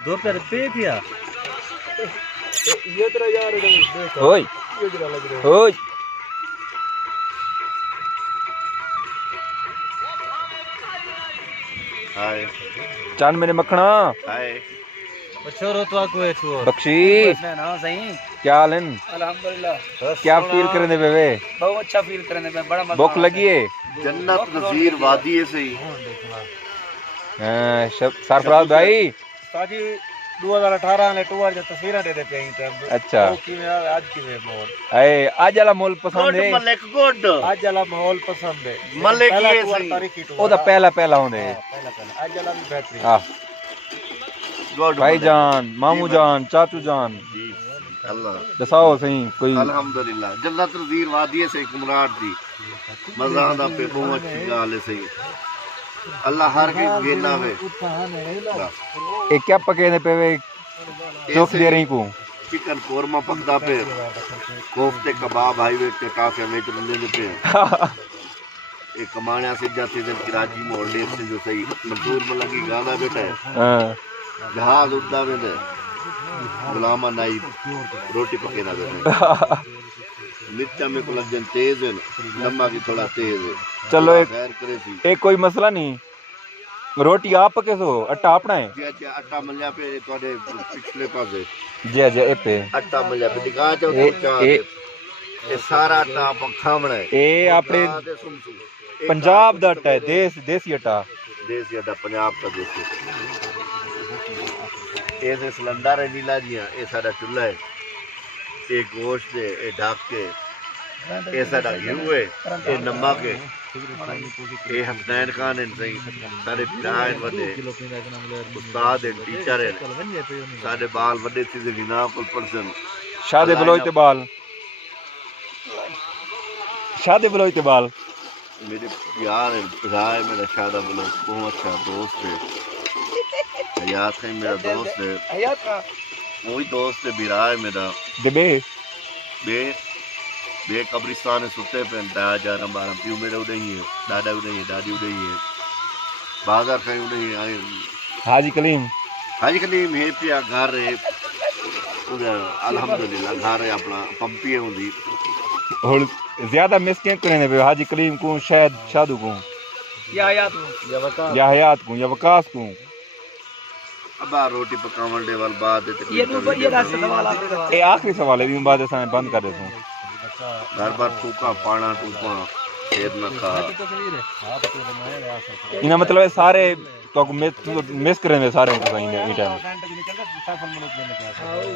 دوپہر پہ پیا یہ ترا یار دیکھ ہوئی یہ جرا لگ رہا ہوئی ہائے چاند میرے مکھنا ہائے چھوڑو تو کو ہے چھوڑ بخشی ہاں صحیح کیا حال ہے الحمدللہ کیا فیل کرنے پہ وے بہت اچھا فیل کرنے پہ بڑا مزہ بھوک لگی ہے جنت نظیر وادی ہے صحیح ہاں سرفراز بھائی ساجی 2018 نے ٹور جو تصویراں دے دیتے ہیں تے اچھا وہ کی میں آج کی میں مول اے آج والا مول پسند گڈ ہے ملک گڈ آج والا ماحول پسند ہے ملک پہلا یہ ٹور صحیح تاریخی ٹور او دا پہلا ہوندے پہلا آج والا بھی بہترین ہاں گڈ بھائی جان مامو جان چاچو جان جی اللہ دساؤ صحیح کوئی الحمدللہ جنت نظیر وادی ہے صحیح کمراٹ دی مزہ دا پہ بہت اچھی گال ہے صحیح اللہ ہر کے گینا وے اے کیا پکے نے پہ وے چوک دے رہی کو چکن قورمہ پکدا پہ کوفتے کباب ہائی وے تے کافی میں چلنے پہ ایک کمانیا سے جاتے دن کراچی موڑ لے سے جو صحیح منصور ملنگی گانا بیٹا ہے ہاں جہاز اڑتا میں نے غلامہ نائب روٹی پکے نہ دیتے مرچا میں کو لگ جن تیز ہے لمبا کی تھوڑا تیز ہے چلو خیر کرے تھی ایک کوئی مسئلہ نہیں روٹی آپ پکے سو اٹا اپنا ہے جی اچھا اٹا ملیا پہ تھوڑے پچھلے پاسے جی جی اے پہ اٹا ملیا پہ دکھا چاہو تو چاہ یہ سارا اٹا آپ کھامنا ہے اے اپنے پنجاب دا اٹا ہے دیسی اٹا دیسی اٹا پنجاب کا دیسی ایسے سلنڈر ہے نیلا جیاں یہ سارا چولہا ہے یہ گوشت ہے یہ ڈھک کے یہ سارا گھیو ہے یہ نمک ہے یہ حسنین خان ہیں صحیح سارے پیرائن ودے استاد ہیں ٹیچر ہیں سارے بال ودے تھے جناب کل پرسن شادی بلوچ تے بال شادی بلوچ تے بال میرے پیار ہے رائے میرا شادہ بلو بہت اچھا دوست ہے حیات ہے میرا دوست ہے حیات کا وہی دوست ہے برائے میرا دبے بے قبرستان ستے پہ دایا جا رہا بارہ پیو میرے اڑے ہی ہے دادا اڑے ہی دادی اڑے ہی ہے بازار کھائیں اڑے ہی آئے حاجی کلیم حاجی کلیم ہے پیا گھر ہے الحمدللہ گھر ہے اپنا پمپی ہے ہوندی ہن زیادہ مسکین کرنے پہ حاجی کلیم کو شاید شادو کو یا حیات یا حیات کو یا وکاس کو ابا روٹی پکاون دے وال بعد یہ راستہ سوال اے آخری سوال ہے بھی بعد اساں بند کر دیسوں گھر بار پھوکا پانا ٹوپا کھیت نہ کھا انہاں مطلب ہے سارے تو مس کرنے سارے کو کہیں ٹائم